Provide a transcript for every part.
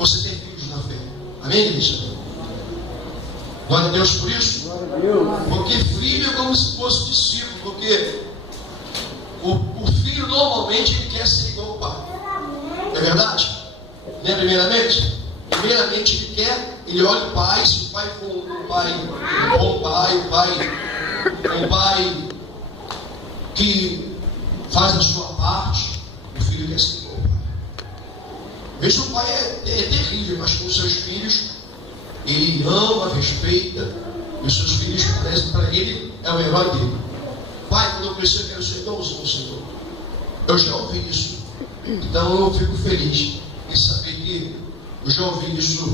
você ter filhos na fé. Amém, igreja? Glória a Deus por isso. Porque filho é como se fosse discípulo. Porque o filho normalmente ele quer ser igual ao pai. É verdade? Né? Primeiramente ele quer, ele olha o pai, se o pai for um bom pai, um pai que faz a sua parte, o filho quer ser igual ao pai. Veja, o pai é terrível, mas com os seus filhos ele ama, respeita, e os seus filhos parecem para ele é o herói dele. Pai, quando eu crescer eu quero ser igualzinho ao Senhor. Eu já ouvi isso, então eu fico feliz em saber que eu já ouvi isso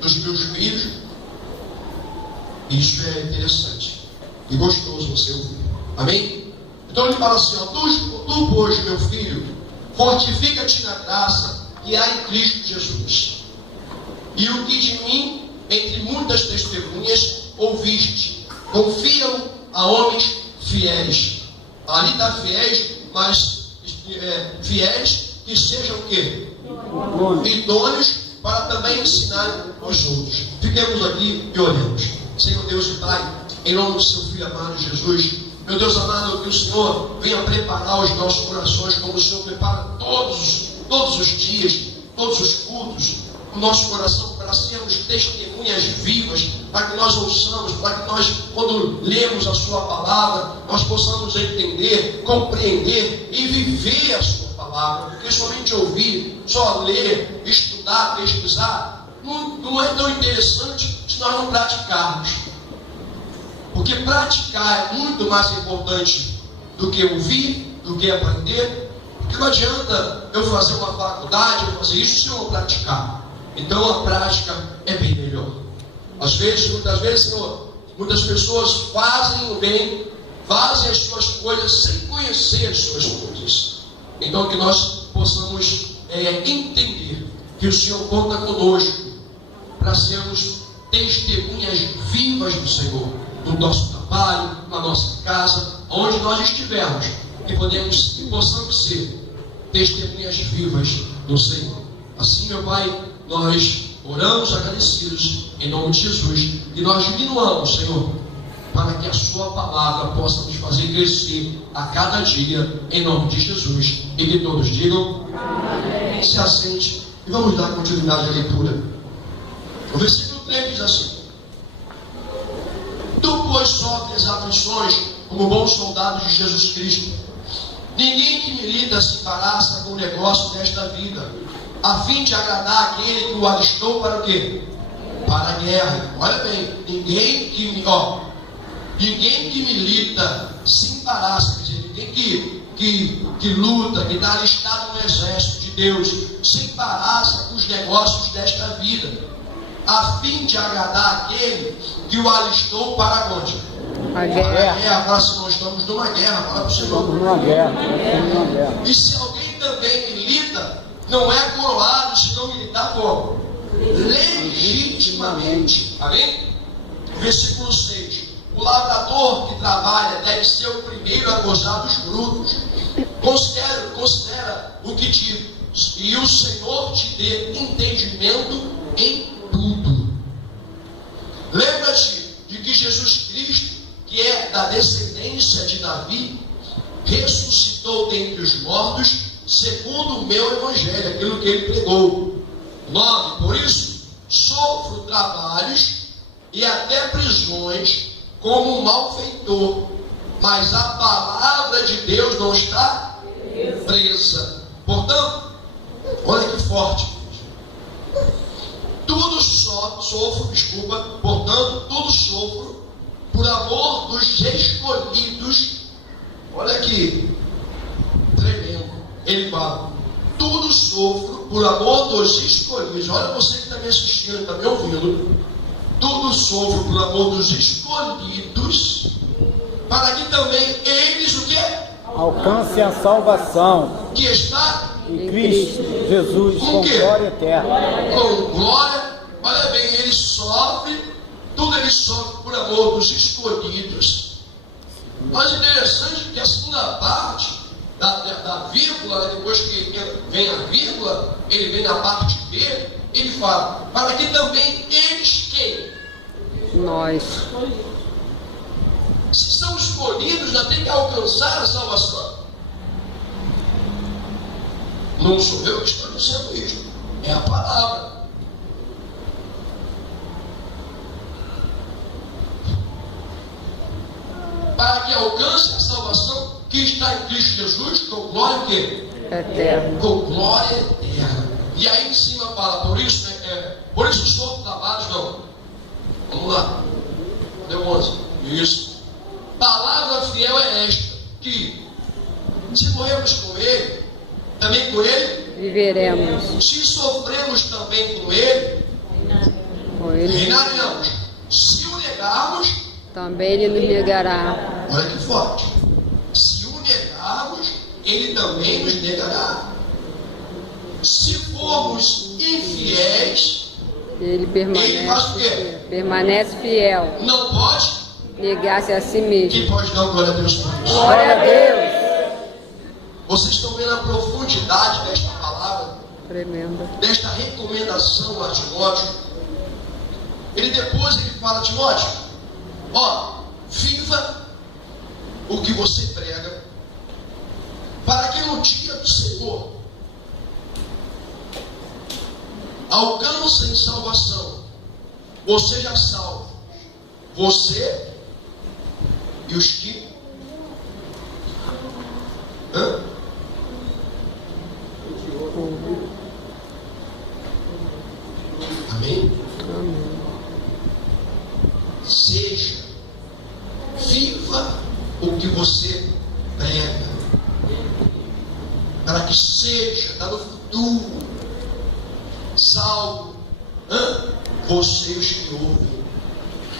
dos meus filhos. Isso é interessante e gostoso você ouvir. Amém? Então ele fala assim, ó, tu pois, meu filho, fortifica-te na graça que há em Cristo Jesus. E o que de mim, entre muitas testemunhas, ouviste, confiam a homens fiéis. Ali está fiéis, mas fiéis que sejam o quê? Idôneos para também ensinar aos outros. Fiquemos aqui e olhemos. Senhor Deus e Pai, em nome do seu Filho amado Jesus, meu Deus amado, que o Senhor venha preparar os nossos corações como o Senhor prepara todos os dias, todos os cultos, o nosso coração para sermos testemunhas vivas, para que nós ouçamos, para que nós, quando lemos a sua palavra, nós possamos entender, compreender e viver a sua palavra. Porque somente ouvir, só ler, estudar, pesquisar, não é tão interessante se nós não praticarmos. Porque praticar é muito mais importante do que ouvir, do que aprender. Porque não adianta eu fazer uma faculdade, eu fazer isso se eu não praticar. Então a prática é bem melhor. Às vezes, muitas vezes, Senhor, muitas pessoas fazem o bem, fazem as suas coisas sem conhecer as suas coisas. Então que nós possamos entender que o Senhor conta conosco para sermos testemunhas vivas do Senhor, no nosso trabalho, na nossa casa, onde nós estivermos, que possamos ser testemunhas vivas do Senhor. Assim, meu Pai, nós oramos agradecidos em nome de Jesus e nós diminuamos, Senhor, para que a sua palavra possa nos fazer crescer a cada dia em nome de Jesus. E que todos digam amém. Se assente e vamos dar continuidade à leitura. O versículo 3 diz assim: tu, pois, sofres aflições como bom soldado de Jesus Cristo. Ninguém que milita se embaraça com o negócio desta vida, a fim de agradar aquele que o alistou para o quê? Para a guerra. Olha bem, ninguém que milita se embaraça, quer dizer, ninguém que luta, que está alistado no exército de Deus, se embaraça com os negócios desta vida, a fim de agradar aquele que o alistou para onde? A guerra. Agora, se nós estamos numa guerra, fala para o Senhor. Estamos numa guerra. E se alguém também milita, não é coroado se não militar como? Legitimamente. Amém? Versículo 6. O lavrador que trabalha deve ser o primeiro a gozar dos frutos. Considera o que digo, e o Senhor te dê entendimento em tudo. Lembra-te de que Jesus Cristo, que é da descendência de Davi, ressuscitou dentre os mortos, segundo o meu evangelho, aquilo que ele pregou. 9. Por isso, sofro trabalhos e até prisões como um malfeitor, mas a palavra de Deus não está presa. Portanto, olha que forte. Portanto, tudo sofro por amor dos escolhidos. Olha aqui, tremendo. Ele fala, tudo sofro por amor dos escolhidos. Olha você que está me assistindo, está me ouvindo. Tudo sofro por amor dos escolhidos, para que também eles o quê? Alcancem a salvação que está em Cristo Jesus com glória eterna. Com glória. Olha bem, ele sofre, tudo ele sofre por amor dos escolhidos. Mas interessante que a segunda parte da vírgula, né? Depois que vem a vírgula, ele vem na parte B, ele fala, para que também eles quem? Nós. Se são escolhidos, já tem que alcançar a salvação. Não sou eu que estou dizendo isso, é a palavra. Para que alcance a salvação que está em Cristo Jesus, com glória o quê? Eterna. Com glória eterna. E aí em cima fala, por isso, por isso os outros trabalhos não. Vamos lá. Deu 11. Isso. Palavra fiel é esta, que se morrermos com ele, também com ele Viveremos. se sofremos também com ele, reinaremos. Se o negarmos, Também ele nos negará. olha que forte. Se o negarmos, ele também nos negará. Se formos infiéis, Ele ele faz o quê? permanece fiel. Não pode. Negar-se a si mesmo. Quem pode dar glória a Deus por isso? Glória a Deus. Vocês estão vendo a profundidade desta palavra, Tremenda. desta recomendação a Timóteo. Ele fala a Timóteo, ó, viva o que você prega, para que no dia do Senhor alcancem salvação. Você já salvo, você e os que Amém? Amém. Seja, viva o que você prega, para que seja, está no futuro, salvo, você e os que ouvem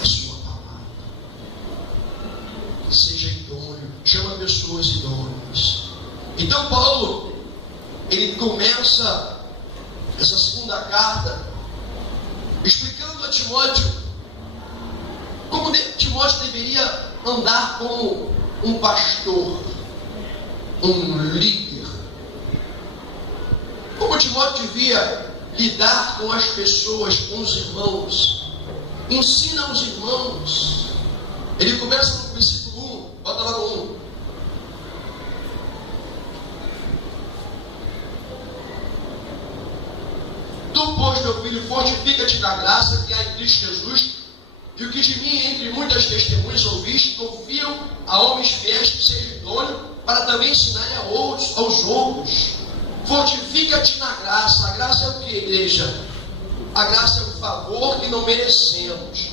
a sua palavra. Seja idôneo, chama pessoas idôneas. Então Paulo, ele começa essa segunda carta explicando a Timóteo como Timóteo deveria andar como um pastor, um líder, como Timóteo devia lidar com as pessoas, com os irmãos. Ensina os irmãos. Ele começa no versículo 1, bota lá no 1. Tu, pois, meu filho, fortifica-te na graça que há em Cristo Jesus, e o que de mim, entre muitas testemunhas ouviste, confiam a homens fiéis que sejam idôneos, para também ensinarem aos outros. Fortifica-te na graça. A graça é o que, igreja? A graça é o favor que não merecemos.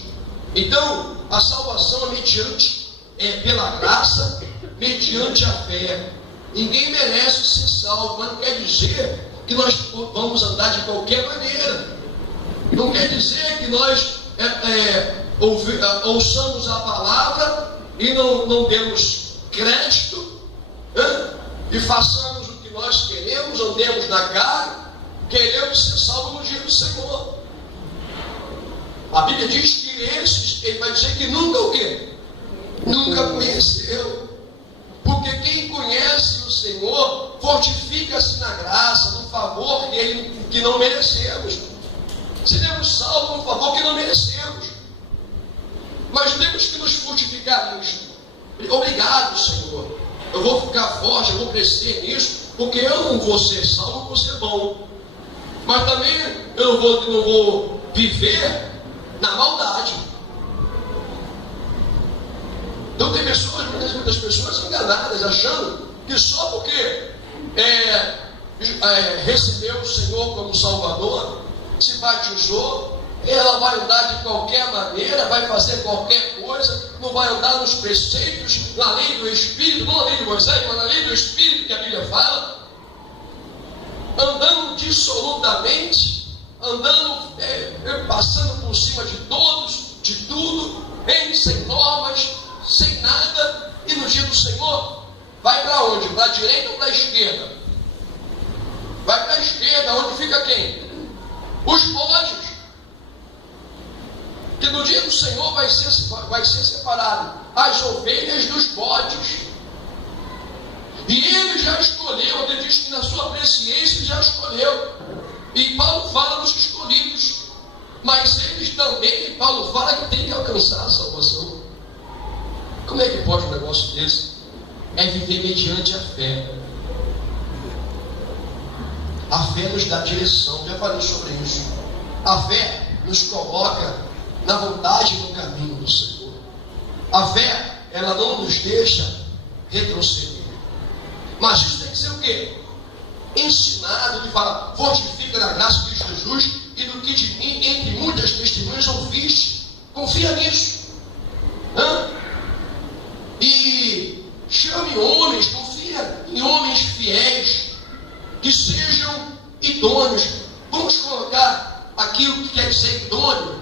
Então, a salvação é pela graça, mediante a fé. Ninguém merece ser salvo, mas não quer dizer que nós vamos andar de qualquer maneira. Não quer dizer que nós ouçamos a palavra e não demos crédito, e façamos o que nós queremos, andemos na carne, queremos ser salvos no dia do Senhor. A Bíblia diz que ele vai dizer que nunca o quê? Nunca conheceu. Porque quem conhece o Senhor fortifica-se na graça, no favor que não merecemos. Seremos salvos no favor que não merecemos. Mas temos que nos fortificar nisso. Obrigado, Senhor. Eu vou ficar forte, eu vou crescer nisso, porque eu não vou ser salvo, eu vou ser bom. Mas também eu não vou viver na maldade. Então tem muitas pessoas enganadas, achando que só porque recebeu o Senhor como Salvador, se batizou, ela vai andar de qualquer maneira, vai fazer qualquer coisa, não vai andar nos preceitos, na lei do Espírito, não na lei de Moisés, mas na lei do Espírito que a Bíblia fala, andando dissolutamente, andando, passando por cima de todos, de tudo, sem normas, sem nada, e no dia do Senhor, vai para onde? Para a direita ou para a esquerda? Vai para a esquerda, onde fica quem? Os bodes. Que no dia do Senhor vai ser separado as ovelhas dos bodes. E ele já escolheu, acredito que na sua presciência ele já escolheu. E Paulo fala dos escolhidos. Mas eles também, Paulo fala que tem que alcançar a salvação. Como é que pode um negócio desse? É viver mediante a fé. A fé nos dá direção, já falei sobre isso. A fé nos coloca na vontade e no caminho do Senhor. A fé, ela não nos deixa retroceder. Mas isso tem que ser o quê? Ensinado, ele fala, fortifica na graça de Jesus e do que de mim, entre muitas testemunhas, ouviste. Confia nisso. E chame homens, confia em homens fiéis, que sejam idôneos. Vamos colocar aqui o que quer dizer idôneo.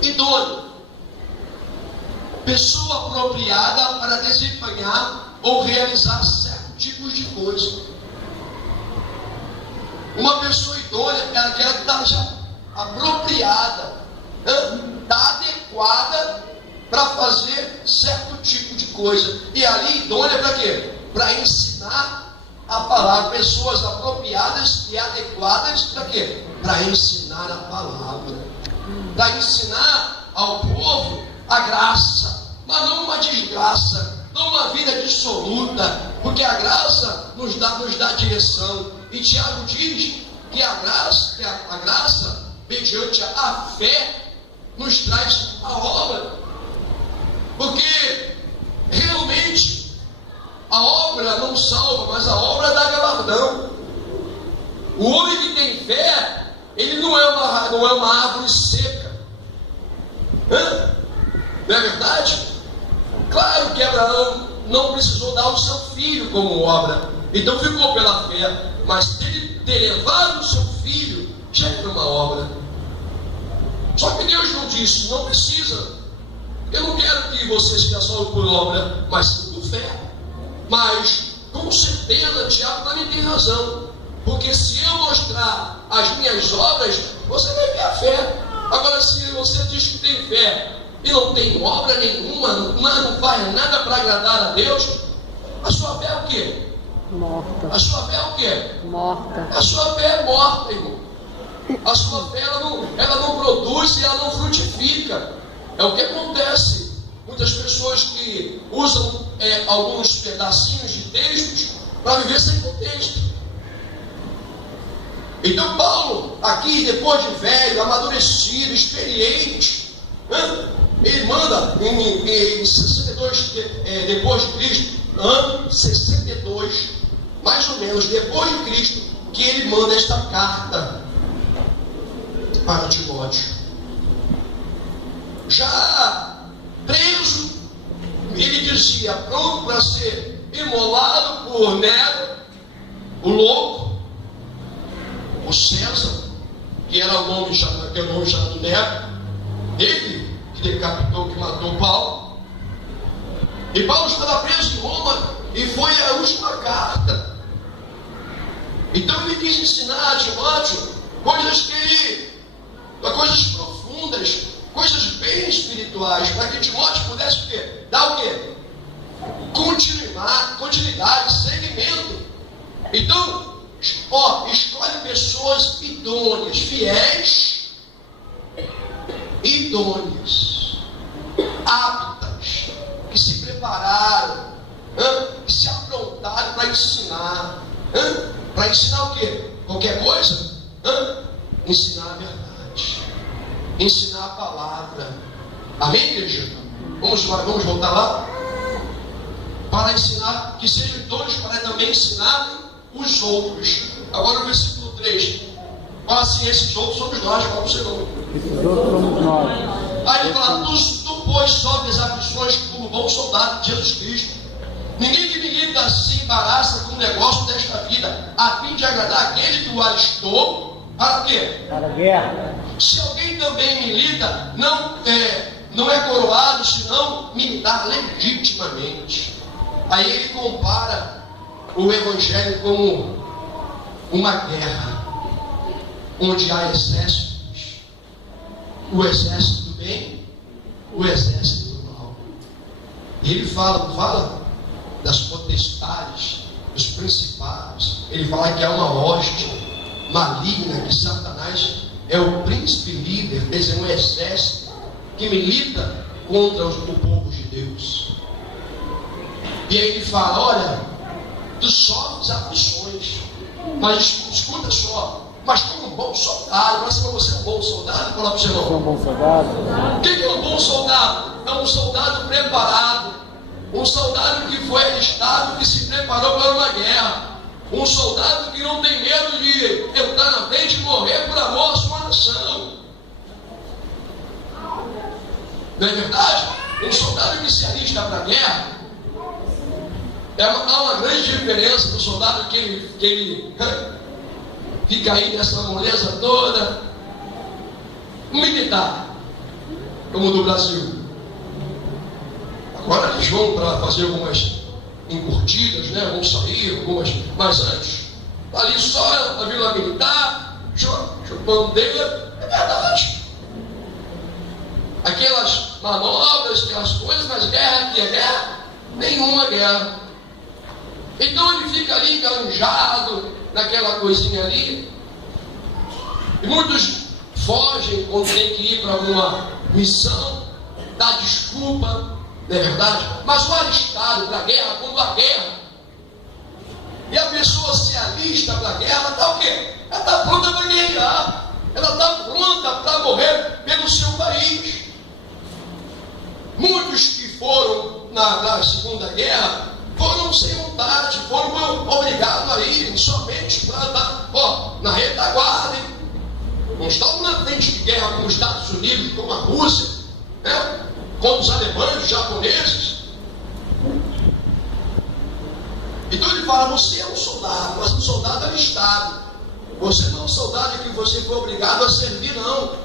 Idôneo. Pessoa apropriada para desempenhar ou realizar certos tipos de coisa. Uma pessoa idônea é aquela que está já apropriada, está adequada para fazer certo tipo de coisa. E ali idônea para quê? Para ensinar a palavra. Pessoas apropriadas e adequadas para quê? Para ensinar a palavra. Para ensinar ao povo a graça, mas não uma desgraça, não uma vida dissoluta, porque a graça nos dá direção. E Tiago diz que a graça, mediante a fé, nos traz a obra. Porque realmente a obra não salva, mas a obra dá galardão. O homem que tem fé, ele não é uma árvore seca. Não é verdade? Claro que Abraão não precisou dar o seu filho como obra, então ficou pela fé, mas ter levado o seu filho já era uma obra. Só que Deus não disse, não precisa. Eu não quero que você seja salvo por obra, mas sim por fé. Mas com certeza Tiago também tem razão, porque se eu mostrar as minhas obras, você vai ver a fé. Agora, se você diz que tem fé e não tem obra nenhuma, não faz nada para agradar a Deus, a sua fé é o quê? Morta. A sua fé é o quê? Morta. A sua fé é morta, irmão. A sua fé ela não produz e ela não frutifica. É o que acontece. Muitas pessoas que usam alguns pedacinhos de textos para viver sem contexto. Então Paulo, aqui depois de velho, amadurecido, experiente, ele manda em 62 depois de Cristo, ano 62, mais ou menos depois de Cristo, que ele manda esta carta para Timóteo. Já preso, ele dizia, pronto para ser imolado por Nero, o louco, o César, que era o nome chamado Nero, ele que decapitou, que matou Paulo. E Paulo estava preso em Roma e foi a última carta. Então ele quis ensinar a Timóteo coisas profundas, coisas bem espirituais, para que Timóteo pudesse o quê? Dar o quê? Continuidade, seguimento. Então, escolhe pessoas idôneas, fiéis, idôneas, aptas, que se prepararam, que se aprontaram para ensinar. Para ensinar o quê? Qualquer coisa? Ensinar a verdade, ensinar a palavra. Amém, igreja? Vamos voltar lá? Para ensinar, que sejam idôneos para também ensinar os outros. Agora o versículo 3 fala assim, esses outros somos nós, fala o Senhor. Esses outros somos nós. Aí ele fala, tu pois sofre as aflições como bom soldado de Jesus Cristo. Ninguém que milita se embaraça com o negócio desta vida, a fim de agradar aquele que o alistou. Para quê? Para a guerra. Se alguém também milita, não é coroado, senão militar legitimamente. Aí ele compara o Evangelho como uma guerra, onde há exércitos, o exército do bem, o exército do mal. E ele fala, não fala? das potestades, dos principados. Ele fala que há uma hoste maligna, que Satanás é o príncipe líder, quer dizer, um exército que milita contra o povo de Deus. E aí ele fala: olha, tu sofres aflições, mas escuta só, mas como um bom soldado. Mas se você é um bom soldado, fala para você: Você é um não. bom soldado? O que é um bom soldado? É um soldado preparado, um soldado que foi alistado, que se preparou para uma guerra, um soldado que não tem medo de entrar na frente e morrer por amor à sua nação. Não é verdade? Um soldado que se alista para a guerra, há uma grande diferença do soldado que ele fica aí nessa moleza toda. Um militar, como o do Brasil. Agora eles vão para fazer algumas encurtidas, né? Vão sair, algumas, mas antes, ali só na Vila Militar, chupando dedo, é verdade. Aquelas manobras, aquelas coisas, mas guerra que é guerra, nenhuma guerra. Então ele fica ali enganjado naquela coisinha ali. E muitos fogem quando tem que ir para alguma missão, dá desculpa, não é verdade? Mas o alistado para a guerra, quando há guerra, e a pessoa se alista para a guerra, ela está o quê? Ela está pronta para guerrear, ela está pronta para morrer pelo seu país. Muitos que foram na Segunda Guerra foram sem vontade, foram obrigados a ir somente para estar na retaguarda. Não estavam na frente de guerra como os Estados Unidos, como a Rússia, né? Como os alemães, os japoneses. Então ele fala: você é um soldado, mas um soldado alistado. Você não é um soldado que você foi obrigado a servir, não.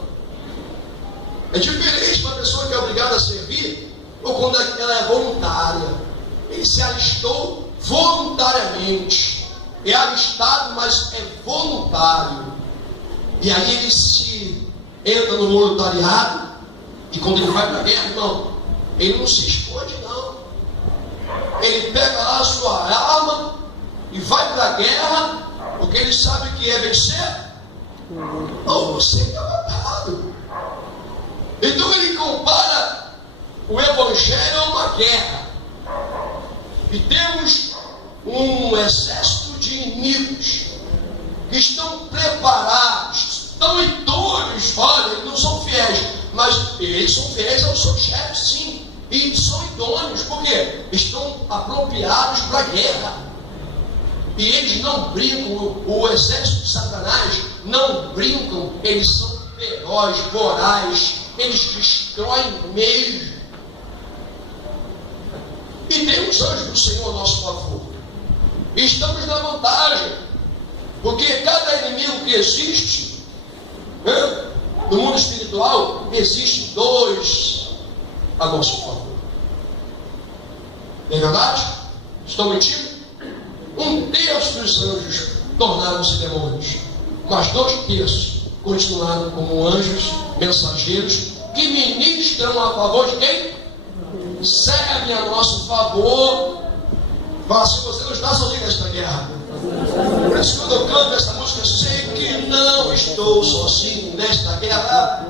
É diferente para a pessoa que é obrigada a servir, ou quando ela é voluntária. Ele se alistou voluntariamente. É alistado, mas é voluntário. E aí ele se entra no voluntariado. E quando ele vai para a guerra, irmão, ele não se esconde, não. Ele pega lá a sua arma e vai para a guerra, porque ele sabe que é vencer. Ou você está matado. Então ele compara o Evangelho a uma guerra. E temos um exército de inimigos que estão preparados, estão idôneos. Olha, eles não são fiéis, mas eles são fiéis aos seus chefes, sim. E são idôneos, porque estão apropriados para a guerra. E eles não brincam, o exército de Satanás não brincam, eles são ferozes, vorazes, eles destroem mesmo. E temos anjos do Senhor a nosso favor. E estamos na vantagem, porque cada inimigo que existe, né, no mundo espiritual, existe dois a nosso favor. Não é verdade? Estou mentindo? 1/3 dos anjos tornaram-se demônios, mas 2/3 continuaram como anjos mensageiros que ministram a favor de quem? Servem a nosso favor. Fala assim: você não está sozinho nesta guerra. Por isso, quando eu canto essa música, eu sei que não estou sozinho nesta guerra.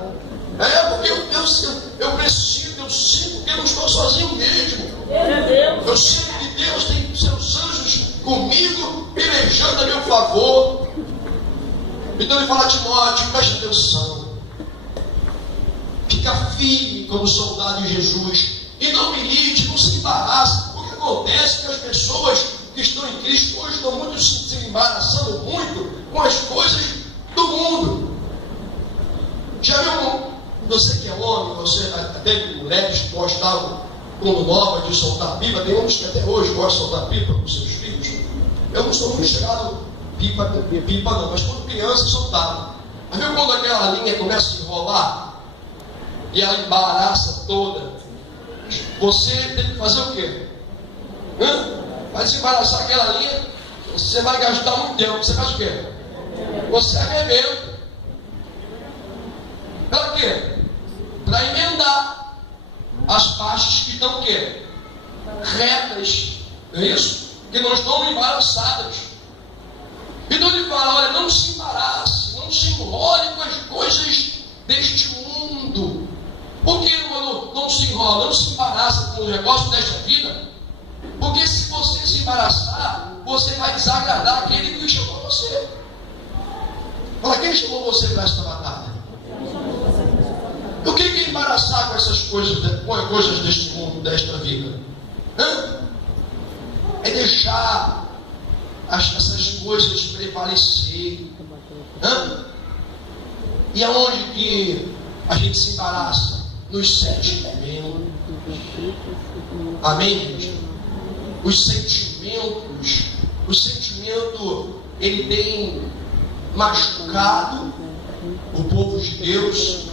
É porque eu preciso, eu sinto que eu não estou sozinho mesmo. Eu sinto que Deus tem seus anjos comigo, pelejando a meu favor. Então ele fala: Timóteo, preste atenção. Fica firme como soldado de Jesus. E não milite, não se embaraça. O que acontece é que as pessoas que estão em Cristo hoje estão muito se embaraçando muito com as coisas do mundo. Já viu? Você que é homem, você até mulheres que gostavam quando nova de soltar pipa. Tem homens que até hoje gostam de soltar pipa com seus filhos. Eu não sou muito chegado pipa não, mas quando criança soltava. Mas viu quando aquela linha começa a enrolar e ela embaraça toda? Você tem que fazer o quê? Vai desembaraçar aquela linha, você vai gastar muito tempo. Você faz o quê? Você arrebenta. Para quê? Para emendar as partes que estão o quê? Retas. Não é isso? Que não estão embaraçadas. Então ele fala, olha, não se embarace, não se enrole com as coisas deste mundo. Por que não se enrola, não se embaraça com o negócio desta vida? Porque se você se embaraçar, você vai desagradar aquele que chamou você. Fala, quem chamou você para esta batalha? O que é embaraçar com essas coisas, com as coisas deste mundo, desta vida? É deixar essas coisas prevalecer. E aonde que a gente se embaraça? Nos sentimentos. Amém, gente? Os sentimentos. O sentimento, ele tem machucado o povo de Deus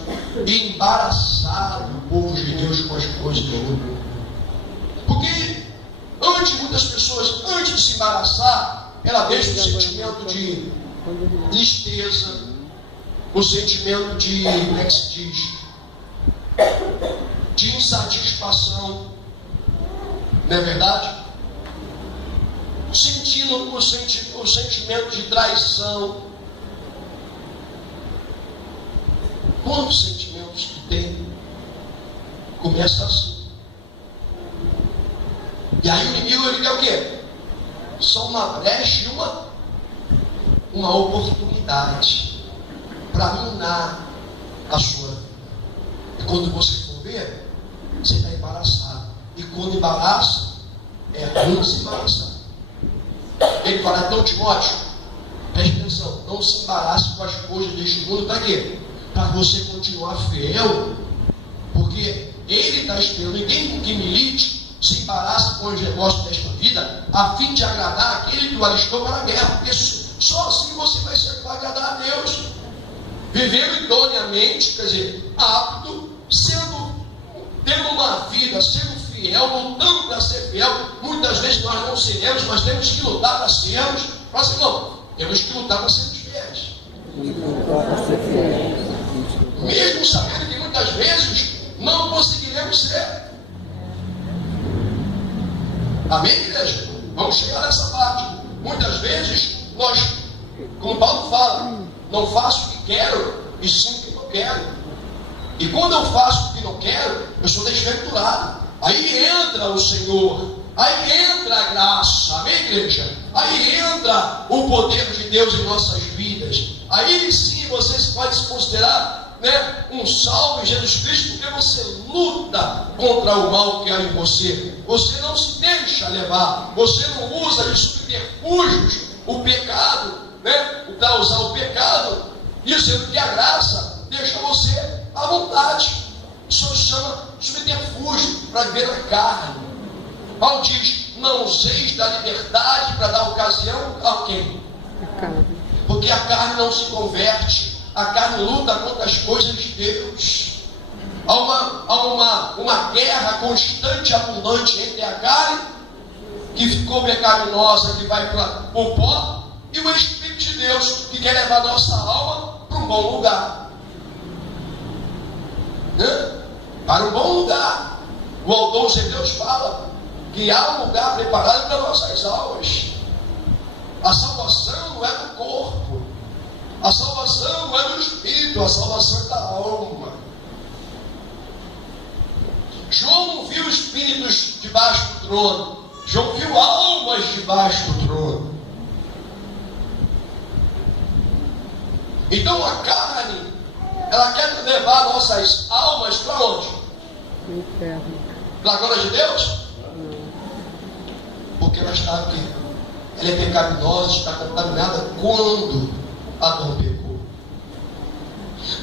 e embaraçado o povo de Deus com as coisas do mundo. Porque muitas pessoas, antes de se embaraçar, ela deixa o sentimento de tristeza, o sentimento de, como é que se diz? De insatisfação, não é verdade? Sentindo o sentimento de traição. Quantos sentimentos que tem? Começa assim. E aí o inimigo, ele quer o quê? Só uma brecha e uma oportunidade para minar a sua vida. E quando você for ver, você está embaraçado. E quando embaraça, é ruim se embaraçar. Ele fala, então Timóteo, preste atenção, não se embarace com as coisas deste mundo. Para quê? Para você continuar fiel, porque ele está esperando. Ninguém que milite se embaraça com os negócios desta vida, a fim de agradar aquele que o alistou para a guerra, porque só assim você vai agradar a Deus, vivendo idôneamente, quer dizer, apto, tendo uma vida, sendo fiel, lutando para ser fiel. Muitas vezes nós não seremos, mas temos que lutar para sermos. Mas não, temos que lutar para sermos fiéis. Mesmo sabendo que muitas vezes não conseguiremos ser. Amém, igreja? Vamos chegar nessa parte. Muitas vezes nós, como Paulo fala, não faço o que quero, e sim o que não quero. E quando eu faço o que não quero, eu sou desventurado. Aí entra o Senhor, aí entra a graça, amém, igreja? Aí entra o poder de Deus em nossas vidas. Aí sim você pode se considerar, né, um salvo em Jesus Cristo, porque você luta contra o mal que há em você. Você não se deixa levar, você não usa de subterfúgios o pecado, né, para usar o pecado, dizendo que a graça deixa você à vontade. Isso se chama subterfúgio para viver na carne. Paulo diz, não useis da liberdade para dar ocasião a quem? Porque a carne não se converte, a carne luta contra as coisas de Deus. Há uma guerra constante e abundante entre a carne, que ficou pecaminosa, que vai para o pó, e o Espírito de Deus, que quer levar a nossa alma para um bom lugar. Para um bom lugar. O autor aos Hebreus fala que há um lugar preparado para nossas almas. A salvação não é do corpo, a salvação não é do espírito, a salvação é da alma. João não viu espíritos debaixo do trono, João viu almas debaixo do trono. Então a carne, ela quer levar nossas almas para onde? No inferno. Para a glória de Deus? Porque ela está aqui. Ela é pecaminosa, está contaminada quando Adão pecou.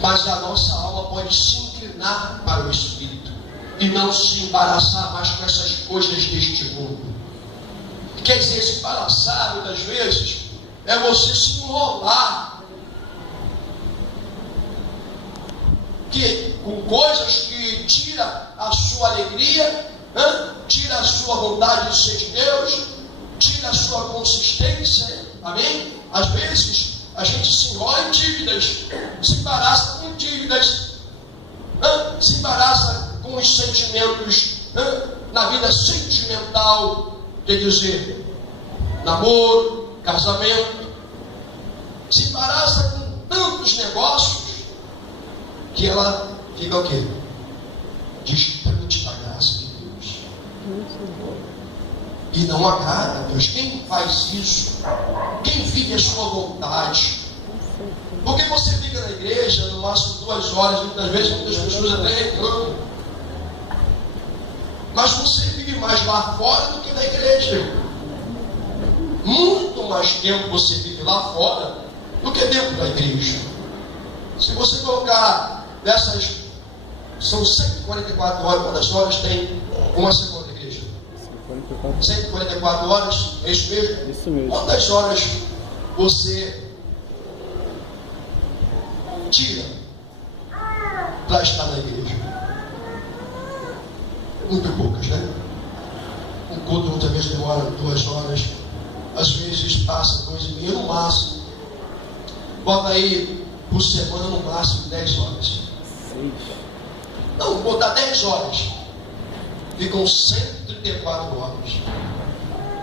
Mas a nossa alma pode se inclinar para o Espírito e não se embaraçar mais com essas coisas deste mundo. Quer dizer, se embaraçar muitas vezes é você se enrolar com coisas que tiram a sua alegria, tira a sua vontade de ser de Deus, tira a sua consistência, amém? Às vezes a gente se enrola em dívidas, se embaraça com dívidas, se embaraça com os sentimentos, na vida sentimental, quer dizer, namoro, casamento, se embaraça com tantos negócios que ela fica o quê? Distante da graça de Deus. E não agrada a Deus. Quem faz isso? Quem vive a sua vontade? Porque você fica na igreja, no máximo 2 horas, muitas vezes muitas pessoas até reclamam. Mas você vive mais lá fora do que na igreja. Muito mais tempo você vive lá fora do que dentro da igreja. Se você colocar dessas, são 144 horas, quantas horas tem uma semana de igreja? 144 horas, é isso mesmo? Isso mesmo. Quantas horas você tira para estar na igreja? Muito poucas, né? Um culto muitas vezes demora 2 horas, às vezes passa 2h30 no máximo. Bota aí por semana no máximo 10 horas. 6. Não, botar 10 horas. Ficam 134 horas.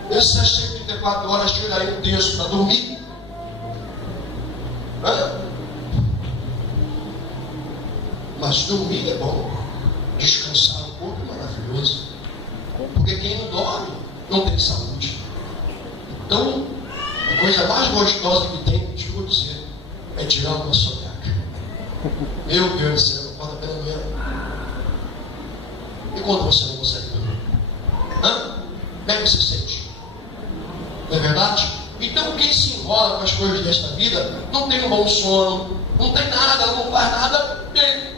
Essas 134 horas tira aí um terço para dormir. Mas dormir é bom. Descansar o corpo é maravilhoso. Porque quem não dorme não tem saúde. Então, a coisa mais gostosa que tem, deixa eu dizer, é tirar uma soneca. Meu Deus do céu, não pode pela manhã. E quando você não consegue dormir? Como é que você sente? Não é verdade? Então quem se enrola com as coisas desta vida não tem um bom sono, não tem nada, não faz nada bem.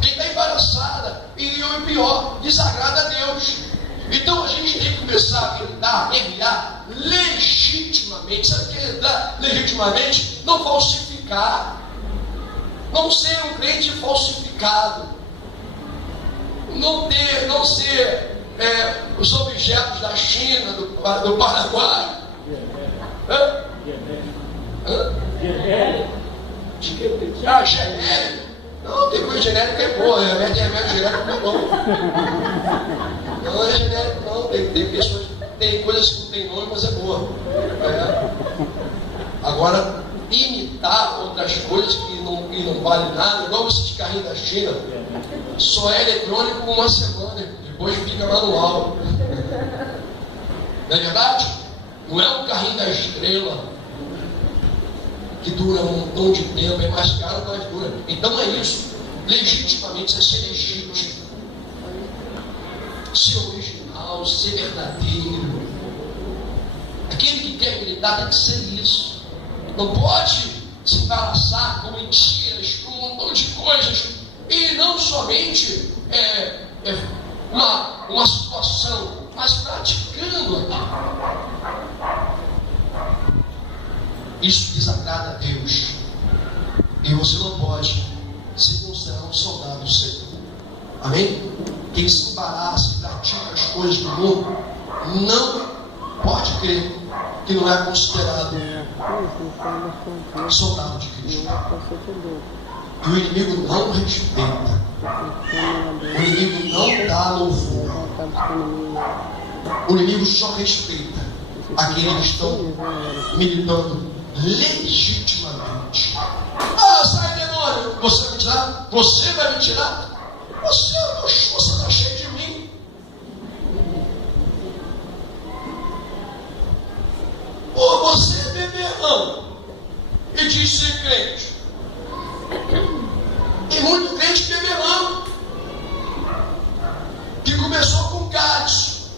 Quem está embaraçada e o pior, desagrada a Deus. Então a gente tem que começar a gritar, a guerrear legitimamente. Sabe o que é gritar legitimamente? Não falsificar. Não ser um crente falsificado. Não ser os objetos da China, do Paraguai. Genérico. Não, tem coisa genérica é boa, remédio genérico não é bom. Não é genérico não, tem coisas que não tem nome, mas é boa. Agora, imitar outras coisas que não valem nada, igual esse carrinho da China, só é eletrônico por uma semana, depois fica manual. Não é verdade? Não é um carrinho da Estrela que dura um montão de tempo, é mais caro, mas dura. Então é isso. Legitimamente, é ser legítimo. Ser original, ser verdadeiro. Aquele que quer militar tem que ser isso. Não pode se embaraçar com mentiras, com um montão de coisas. E não somente uma situação, mas praticando aquilo. Isso desagrada a Deus. E você não pode se considerar um soldado do Senhor. Amém? Quem se embaraça e pratica as coisas do mundo, não pode crer que não é considerado soldado de Cristo. E o inimigo não respeita. O inimigo não dá louvor. O inimigo só respeita aqueles que estão militando legitimamente. Sai demônio, você vai me tirar? Você vai me tirar? Você está cheio de mim. Você é beberrão e diz ser crente. Tem muito crente beberrão que começou com gás.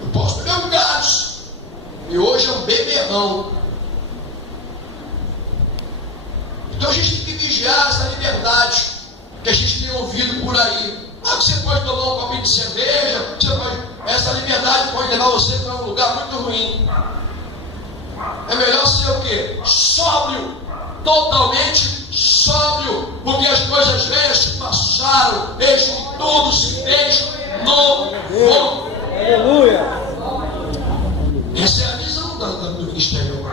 Eu posso beber um gás e hoje é um beberrão. Então a gente tem que vigiar essa liberdade que a gente tem ouvido por aí. Você pode tomar um copinho de cerveja, essa liberdade pode levar você para um lugar muito ruim. É melhor ser o quê? Sóbrio, totalmente sóbrio, porque as coisas velhas se passaram, eis que tudo se fez novo. Aleluia! Essa é a visão do ministério.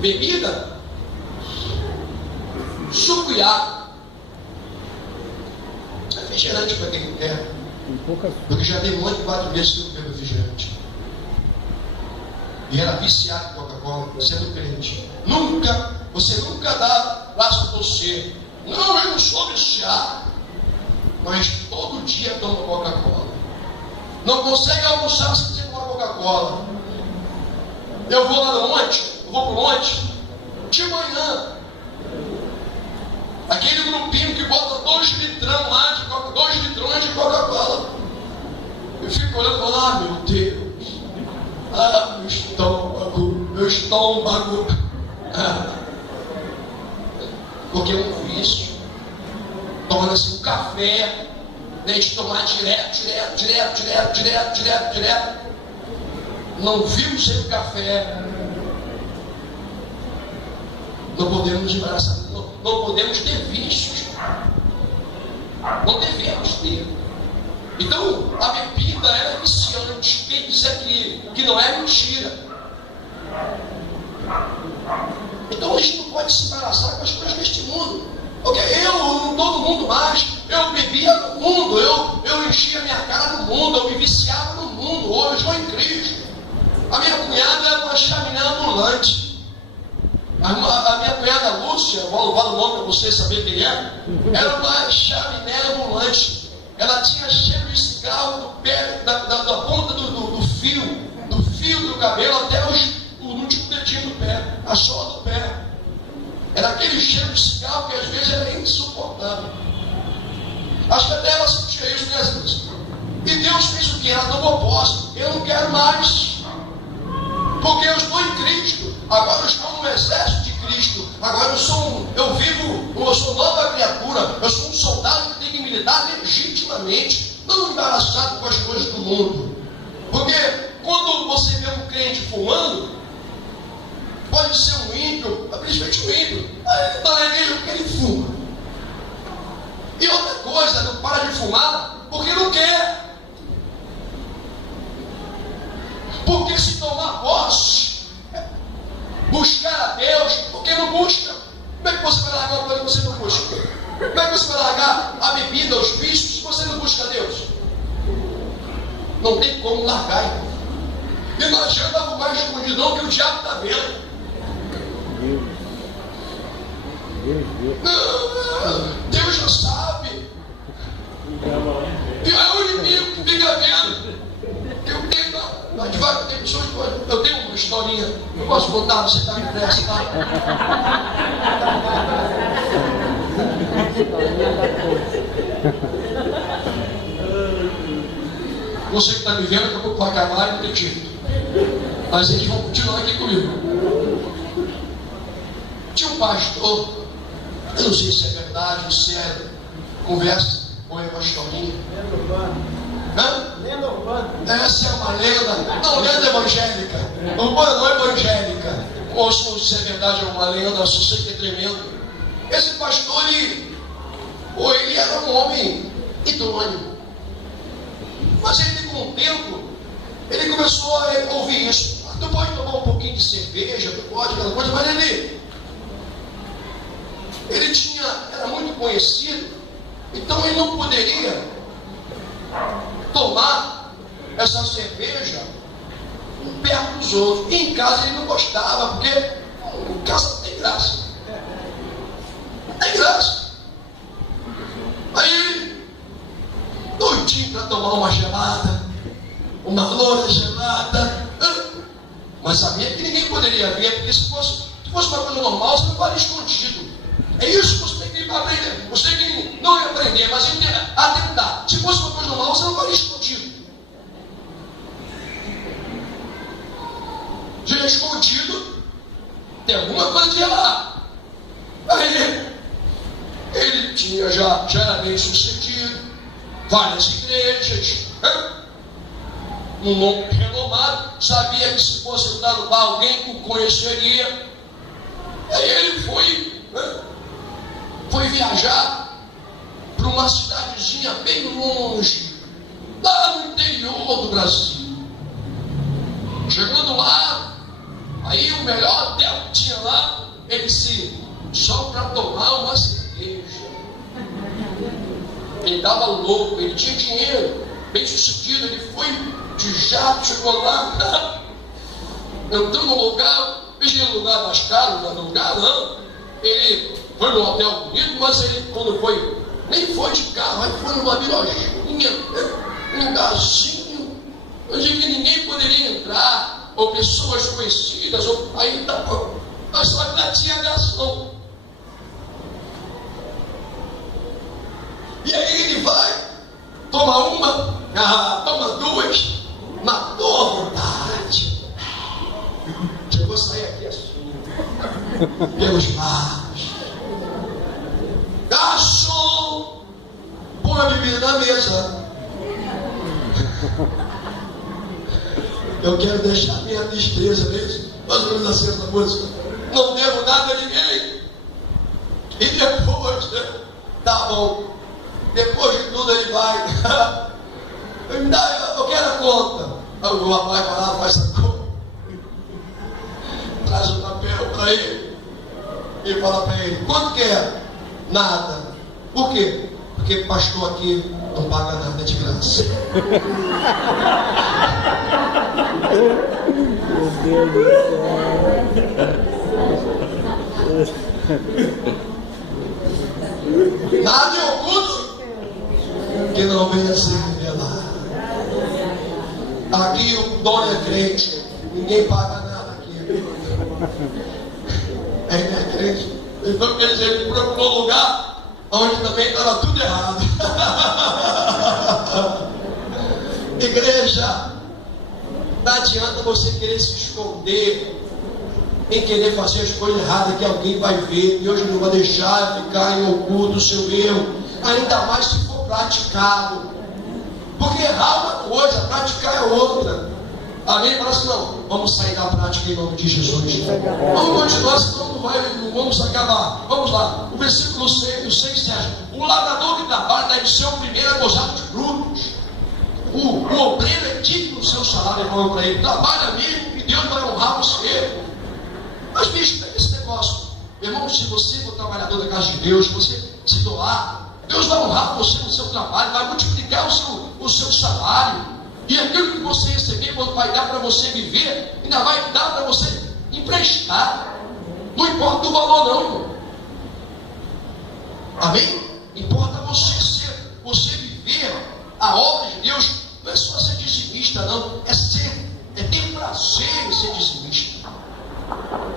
Bebida, suco e água, refrigerante para quem quer, Porque já dei mais de 4 meses que eu não bebo refrigerante. E era viciado em Coca-Cola, sendo crente. Você nunca dá braço a torcer. Não, eu não sou viciado. Mas todo dia toma Coca-Cola. Não consegue almoçar sem tomar Coca-Cola. Eu vou lá no monte, eu vou pro monte, de manhã. Aquele grupinho que bota 2 litrão lá, 2 litrões de Coca-Cola. Eu fico olhando e falo, meu Deus. Meu estômago. Porque é um vício. Torna-se um café, deixa de tomar direto. Não vimos sem o café. Não podemos embaraçar, não podemos ter vícios. Não devemos ter. Então, a bebida é viciante. Quem diz aqui que não é mentira. Então a gente não pode se embaraçar com as coisas deste mundo. Porque eu não estou no mundo mais. Eu bebia no mundo, eu enchia minha cara no mundo, eu me viciava no mundo. Hoje eu estou em Cristo. A minha cunhada é uma chaminé ambulante. A minha cunhada Lúcia, vou levar o nome para você saber quem é. Era uma chaminé ambulante. Ela tinha cheiro de cigarro do pé, da ponta do fio do cabelo até o último dedinho do pé, a sola do pé. Era aquele cheiro de cigarro que às vezes era insuportável. Acho que até ela sentia isso, né, Deus? E Deus fez o que? Ela tomou posse. Eu não quero mais. Porque eu estou em Cristo. Agora eu estou no exército de Cristo. Agora eu sou nova criatura. Eu sou um soldado que tem que militar legitimamente. Não embaraçado com as coisas do mundo. Porque quando você vê um crente fumando, pode ser um ímpio, principalmente um ímpio. Aí ele está na igreja porque ele fuma. E outra coisa, não para de fumar porque não quer. Porque se tomar posse, buscar a Deus, porque não busca. Como é que você vai largar uma coisa que você não busca? Como é que você vai largar a bebida, os vícios, se você não busca a Deus? Não tem como largar, irmão. E não adianta fumar escondidão que o diabo está vendo. Não, Deus já sabe. E é o inimigo que fica vendo. Eu tenho uma historinha. Eu posso contar, você está com pressa, tá? Você que está me vendo, daqui a pouco vai acabar e não tem jeito. Mas eles vão continuar aqui comigo. Tinha um pastor, eu não sei se é verdade ou se é conversa ou é uma historinha. Lenda urbana. Essa é uma lenda. Não, lenda evangélica. Urbana não evangélica. Ou se é verdade ou uma lenda, eu só sei que é tremendo. Esse pastor, ele era um homem idôneo. Mas ele, com o tempo, ele começou a ouvir isso. Tu pode tomar um pouquinho de cerveja, tu pode, aquela coisa, mas ele era muito conhecido, então ele não poderia tomar essa cerveja perto dos outros. E em casa ele não gostava, porque em casa não tem graça. Não tem graça. Aí, doidinho para tomar uma gelada, uma loura gelada, mas sabia que ninguém poderia ver, porque se fosse uma coisa normal, você não faria escondido. É isso que você tem que aprender. Você tem que não ia aprender, mas atentar. Se fosse uma coisa normal, você não faria escondido. Se é escondido, tem alguma coisa de errado. Aí ele já era bem sucedido, várias igrejas, um nome renomado, sabia que se fosse entrar no bar, alguém o conheceria. Aí ele foi viajar para uma cidadezinha bem longe, lá no interior do Brasil. Chegando lá, aí o melhor hotel que tinha lá, ele só para tomar uma cerveja. Ele estava louco, ele tinha dinheiro, bem sucedido, ele foi de jato, chegou lá, entrou no lugar, pediu lugar mais caro, não era lugar não. Ele foi no hotel bonito, mas ele, quando foi, nem foi de carro, aí foi numa lojinha, um lugarzinho, onde que ninguém poderia entrar, ou pessoas conhecidas, ou aí tá, mas só que lá tinha garçom. E aí ele vai, toma uma, toma duas, matou a vontade. Chegou a sair aqui assim, pelos lados. Garçom, põe a bebida na mesa. Eu quero deixar minha tristeza nisso. Mais ou menos assim essa música. Não devo nada a ninguém. E depois, né? Tá bom. Depois de tudo ele vai. Eu quero a conta. Aí o rapaz vai lá, faz a conta. Traz o papel para ele. E fala para ele, quanto que é? Nada. Por quê? Porque pastor aqui não paga nada de graça. Meu Deus do céu. Nada de oculto que não venha a ser revelado. Aqui o dono é crente, ninguém paga nada aqui. É crente. Então quer dizer, ele procurou um lugar onde também estava tudo errado. Igreja, não adianta você querer se esconder em querer fazer as coisas erradas que alguém vai ver. Deus não vai deixar ficar em oculto o seu erro, ainda mais se for praticado. Porque errar é uma coisa, praticar é outra. Amém? Fala assim, não, vamos sair da prática em nome de Jesus. Vamos continuar, senão não vamos acabar. Vamos lá, o versículo 6, o 6 diz: o lavrador que trabalha deve ser o primeiro a gozar dos frutos. O obreiro é digno do seu salário, irmão, para ele. Trabalha mesmo e Deus vai honrar você. Mas, bicho, pega esse negócio. Irmão, se você for trabalhador da casa de Deus, se você se doar, Deus vai honrar você no seu trabalho, vai multiplicar o seu salário. E aquilo que você receber, vai dar para você viver, ainda vai dar para você emprestar. Não importa o valor, não, irmão. Amém? Importa você viver a obra de Deus. Não é só ser dizimista, não. É ter prazer em ser dizimista.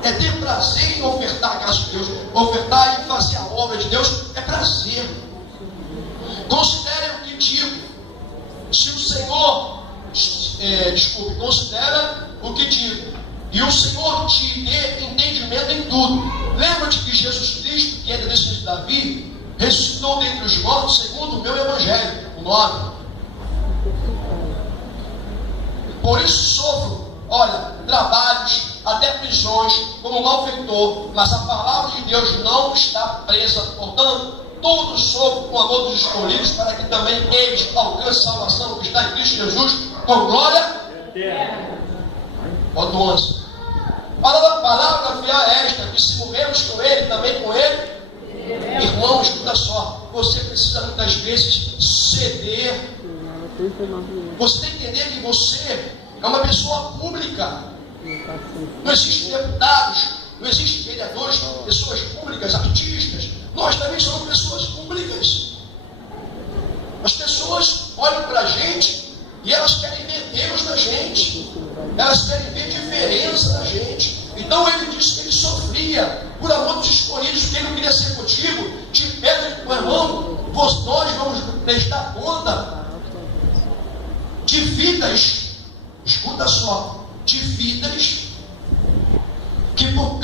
É ter prazer em ofertar a casa de Deus. Ofertar e fazer a obra de Deus é prazer. Considere o que digo. Se o Senhor, considera o que digo, e o Senhor te dê entendimento em tudo. Lembra-te que Jesus Cristo, que é da descendência de Davi, ressuscitou dentre os mortos segundo o meu evangelho, o 9. Por isso sofro, olha, trabalhos, até prisões, como malfeitor, mas a palavra de Deus não está presa. Portanto, todos sofrem com amor dos escolhidos, para que também eles alcancem salvação que está em Cristo Jesus, com glória eterna. Bota 11. Palavra fiel é esta, que se morrermos com ele, também com ele. Irmão, escuta só, você precisa muitas vezes ceder. Você tem que entender que você é uma pessoa pública. Não existem deputados, não existem vereadores, pessoas públicas, artistas. Nós também somos pessoas públicas. As pessoas olham para a gente e elas querem ver Deus na gente. Elas querem ver diferença na gente. Então ele disse que ele sofria por amor dos escolhidos, que ele não queria ser contigo. Te pede, meu irmão, nós vamos prestar conta de vidas, escuta só, de vidas que por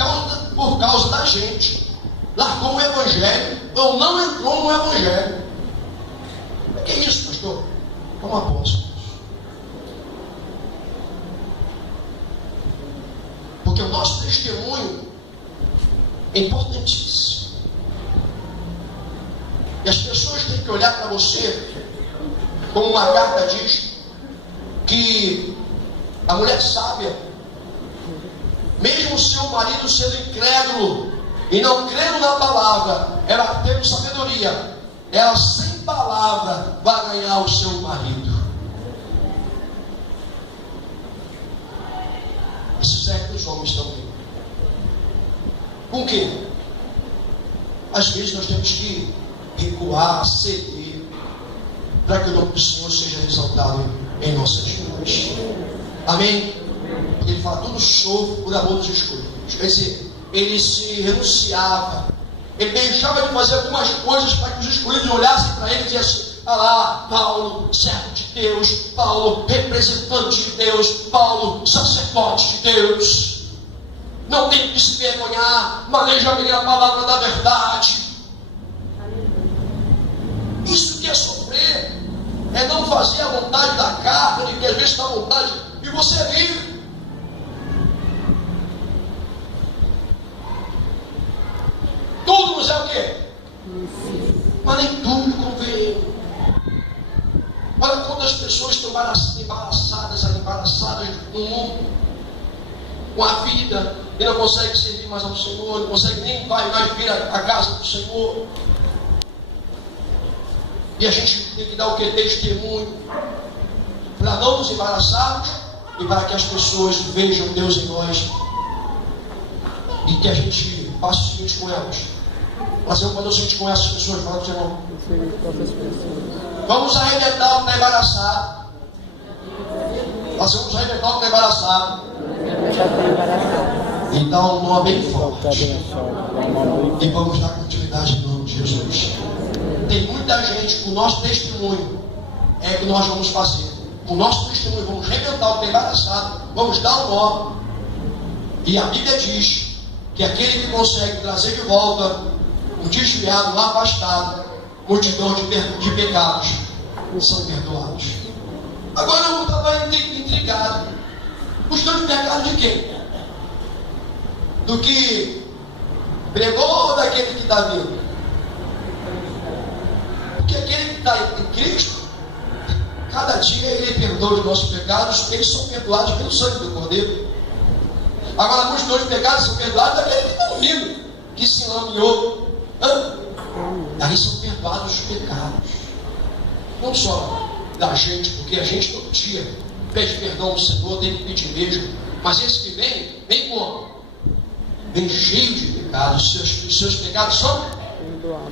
causa da gente largou o evangelho ou não entrou no evangelho. O que é isso, pastor? Como apóstolo. Porque o nosso testemunho é importantíssimo. E as pessoas têm que olhar para você, como uma carta diz, que a mulher sábia, mesmo seu marido sendo incrédulo e não crendo na palavra, ela tendo sabedoria, ela sem palavra vai ganhar o seu marido. Isso serve para os homens também. Com o quê? Às vezes nós temos que recuar, ceder, para que o nome do Senhor seja exaltado em nossas vidas. Amém? Ele fala, tudo chove por amor dos escolhidos. Quer dizer, ele se renunciava, ele deixava de fazer algumas coisas para que os escolhidos olhassem para ele e dissessem, ah lá, Paulo, servo de Deus, Paulo, representante de Deus, Paulo, sacerdote de Deus, não tem que se vergonhar, maneja bem a palavra da verdade. Isso que é sofrer, é não fazer a vontade da carne, que às vezes está à vontade, e você é livre. Tudo nos é o quê? Mas nem tudo convém. Olha quantas pessoas estão embaraçadas no mundo, com a vida, e não conseguem servir mais ao Senhor, não conseguem nem vai vir à casa do Senhor. E a gente tem que dar o que? Testemunho, para não nos embaraçarmos e para que as pessoas vejam Deus em nós e que a gente faça o seguinte com elas. Mas eu, quando eu seguinte com essas pessoas, falo para o Senhor, vamos arrebentar o que está embaraçado. Nós vamos arrebentar o que está embaraçado. Então, um nome bem forte. E vamos dar continuidade em nome de Jesus. Tem muita gente, com o nosso testemunho, é que nós vamos fazer. Com o nosso testemunho, vamos arrebentar o que está embaraçado. Vamos dar o nó. E a Bíblia diz que aquele que consegue trazer de volta um desviado, um afastado, multidão de pecados são perdoados. Agora eu estava intrigado. Multidão de pecado de quem? Do que pregou ou daquele que está vindo? Porque aquele que está em Cristo, cada dia ele perdoa os nossos pecados, eles são perdoados pelo sangue do Cordeiro. Agora, alguns dos pecados são perdoados daquele que está vindo, que se lameou. Aí são perdoados os pecados, não só da gente, porque a gente todo dia pede perdão ao Senhor, tem que pedir mesmo, mas esse que vem como? Vem cheio de pecados, os seus pecados são,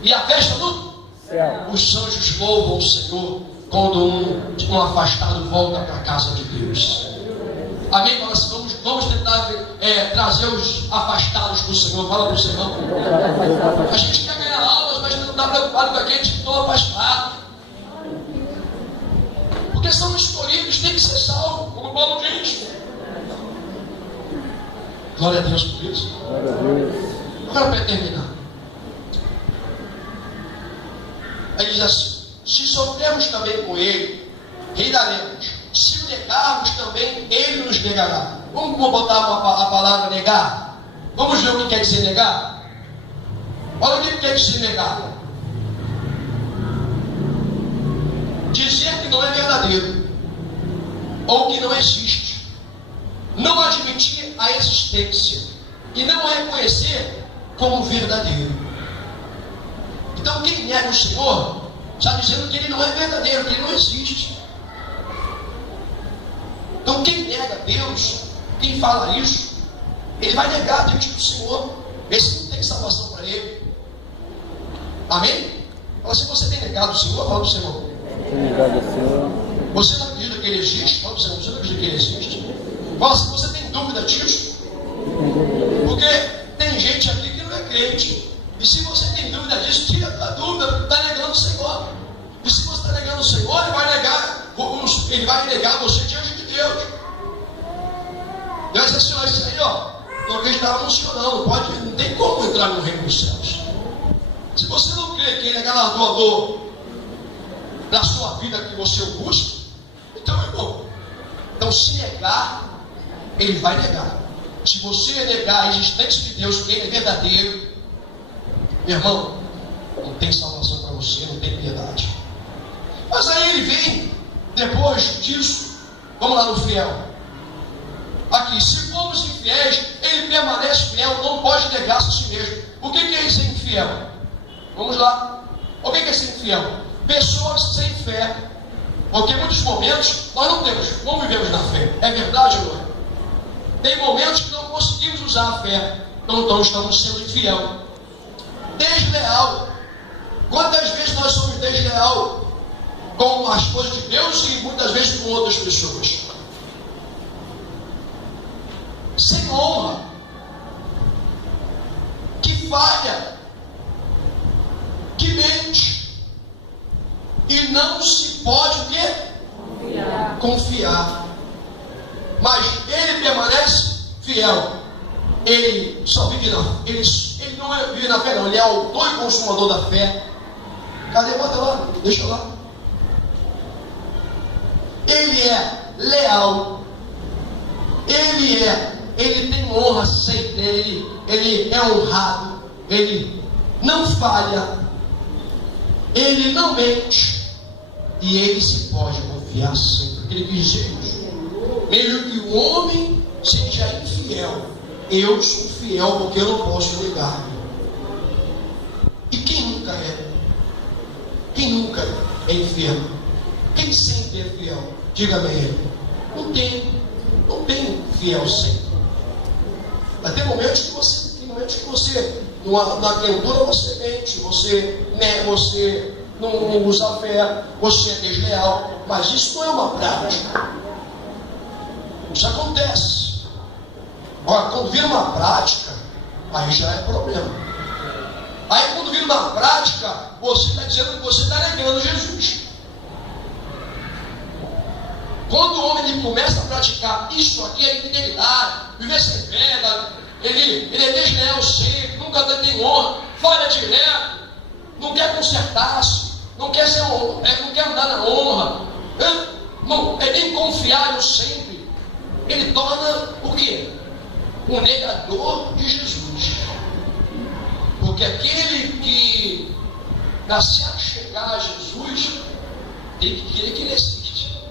e a festa do céu. Os anjos louvam o Senhor quando um afastado volta para a casa de Deus. Amém? Fala assim, vamos tentar trazer os afastados do Senhor. Fala para o Senhor. A gente quer ganhar almas, mas não está preocupado com aqueles que estão afastados. Porque são escolhidos, tem que ser salvo, como Paulo diz. Glória a Deus por isso. Agora para terminar. Aí diz assim, se sofremos também com ele, reinaremos. Se o negarmos também, ele nos negará. Vamos botar a palavra negar? Vamos ver o que quer dizer negar? Olha o que quer dizer negar. Dizer que não é verdadeiro, ou que não existe. Não admitir a existência e não reconhecer como verdadeiro. Então quem nega o Senhor está dizendo que ele não é verdadeiro, que ele não existe. Então quem nega Deus, quem fala isso, ele vai negar diante do Senhor. Esse não tem salvação para ele. Amém? Fala, se você tem negado o Senhor, fala para o Senhor. Você não acredita que ele existe? Fala para o Senhor, você não acredita que ele existe? Fala, se você tem dúvida disso, porque tem gente aqui que não é crente. E se você tem dúvida disso, tira a dúvida, porque está negando o Senhor. E se você está negando o Senhor, ele vai negar você diante de Deus. Deus diz assim, isso aí, não acreditava no Senhor, não tem como entrar no reino dos céus. Se você não crê que ele é galardoador da sua vida que você o busca, então, irmão, se negar, ele vai negar. Se você negar a existência de Deus, que ele é verdadeiro, meu irmão, não tem salvação para você, não tem piedade. Mas aí ele vem, depois disso, vamos lá no fiel. Aqui, se formos infiéis, ele permanece fiel, não pode negar-se a si mesmo. O que é ser infiel? Vamos lá. O que é ser infiel? Pessoas sem fé. Porque em muitos momentos nós não vivemos na fé. É verdade ou não é? Tem momentos que não conseguimos usar a fé, então estamos sendo infiel. Desleal. Quantas vezes nós somos desleal com as coisas de Deus e muitas vezes com outras pessoas? Sem honra, que falha, que mente, e não se pode o quê? Confiar. Mas ele permanece fiel. Ele só vive na fé. Ele não vive na fé, não. Ele é autor e consumador da fé. Cadê? Bota lá, deixa lá. Ele é leal. Ele tem honra sempre. Ele é honrado. Ele não falha. Ele não mente. E ele se pode confiar sempre. Ele quis dizer isso. Mesmo que o homem seja infiel, eu sou fiel porque eu não posso negar. E quem nunca é? Quem nunca é infiel? Quem sempre é fiel? Diga-me ele. Não tem fiel sempre. Vai ter momentos que você na criatura você mente, você não usa a fé, você é desleal, mas isso não é uma prática. Isso acontece. Agora, quando vira uma prática, aí já é problema. Aí quando vira uma prática, você está dizendo que você está negando Jesus. Quando o homem ele começa a praticar isso aqui, a infidelidade, viver sem fé, ele é desleal sempre, nunca tem honra, falha direto, não quer consertar-se, não quer andar na honra, é inconfiável sempre. Ele torna o quê? Um negador de Jesus. Porque aquele que se achegar a Jesus tem que querer que ele existe.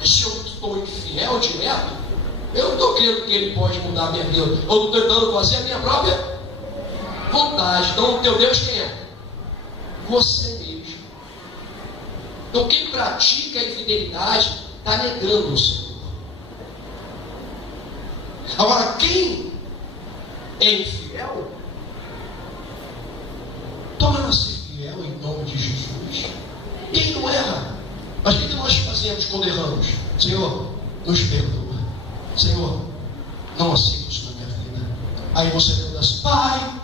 E se eu estou infiel direto, eu não estou crendo que ele pode mudar a minha vida. Eu estou tentando fazer a minha própria vontade. Então o teu Deus quem é? Você mesmo. Então quem pratica a infidelidade está negando o Senhor. Agora, quem é infiel, torna-se fiel em nome de Jesus. Quem não erra? Mas o que nós fazemos quando erramos? Senhor, nos perdoa. Senhor, não aceito isso na minha vida. Aí você pergunta assim: Pai,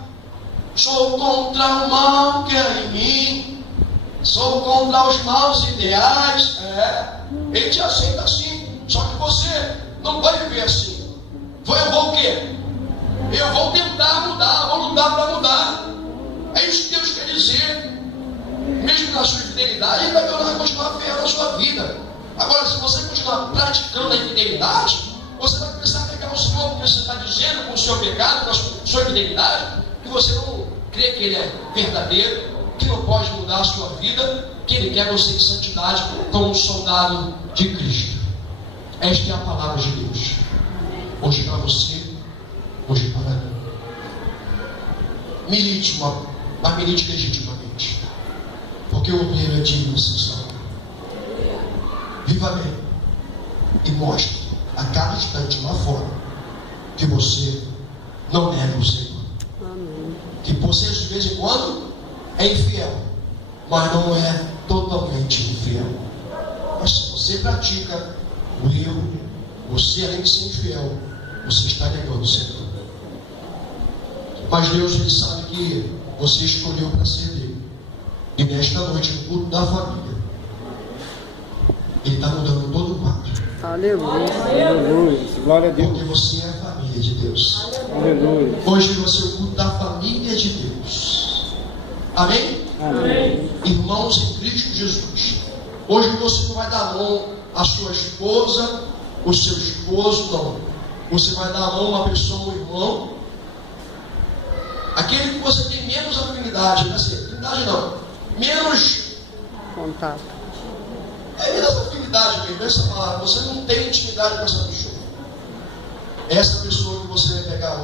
sou contra o mal que há em mim, sou contra os maus ideais. Ele te aceita assim, só que você não vai viver assim. Eu vou o quê? Eu vou tentar mudar, vou lutar para mudar. É isso que Deus quer dizer. Mesmo na sua infidelidade, Ele vai continuar fiel na sua vida. Agora, se você continuar praticando a infidelidade, você vai começar a pegar o Senhor, porque você está dizendo com o seu pecado, com a sua infidelidade, que você não crê que Ele é verdadeiro, que não pode mudar a sua vida, que Ele quer você em santidade como um soldado de Cristo. Esta é a palavra de Deus. Hoje para você, hoje para mim. Milite, mas milite legitimamente. Porque o obreiro é digno de ser salvo. Viva bem. E mostre a cada instante lá fora que você não nega o Senhor. Amém. Que você de vez em quando é infiel, mas não é totalmente infiel. Mas se você pratica o erro, você além de ser infiel, você está negando o Senhor. Mas Deus, Ele sabe que você escolheu para ser dele. E nesta noite, no culto da família, Ele está mudando todo o quadro. Aleluia. Aleluia. Glória a Deus. Porque você é a família de Deus. Aleluia. Hoje você é o culto da família de Deus. Amém? Amém. Irmãos em Cristo Jesus. Hoje você não vai dar a mão à sua esposa, o seu esposo, não. Você vai dar a mão a uma pessoa, um irmão, aquele que você tem menos afinidade, não é assim, afinidade não, menos contato. Menos afinidade mesmo, essa palavra, você não tem intimidade com essa pessoa. Essa pessoa que você vai pegar,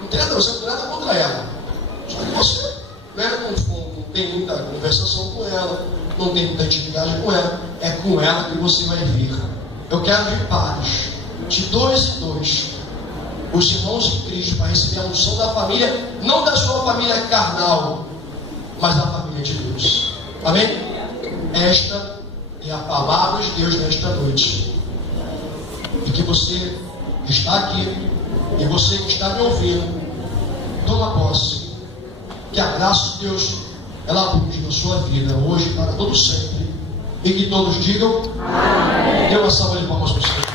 não tem nada, você não tem nada contra ela. Só que você não tem muita conversação com ela, não tem muita intimidade com ela, é com ela que você vai vir. Eu quero de paz. de 2 em 2, os irmãos em Cristo, para receber a unção da família, não da sua família carnal, mas da família de Deus. Amém? Esta é a palavra de Deus nesta noite. E que você que está aqui, e você que está me ouvindo, toma posse. Que a graça de Deus, ela abunde na sua vida, hoje para todo sempre. E que todos digam: amém. Dê uma salva de palmas para o Senhor.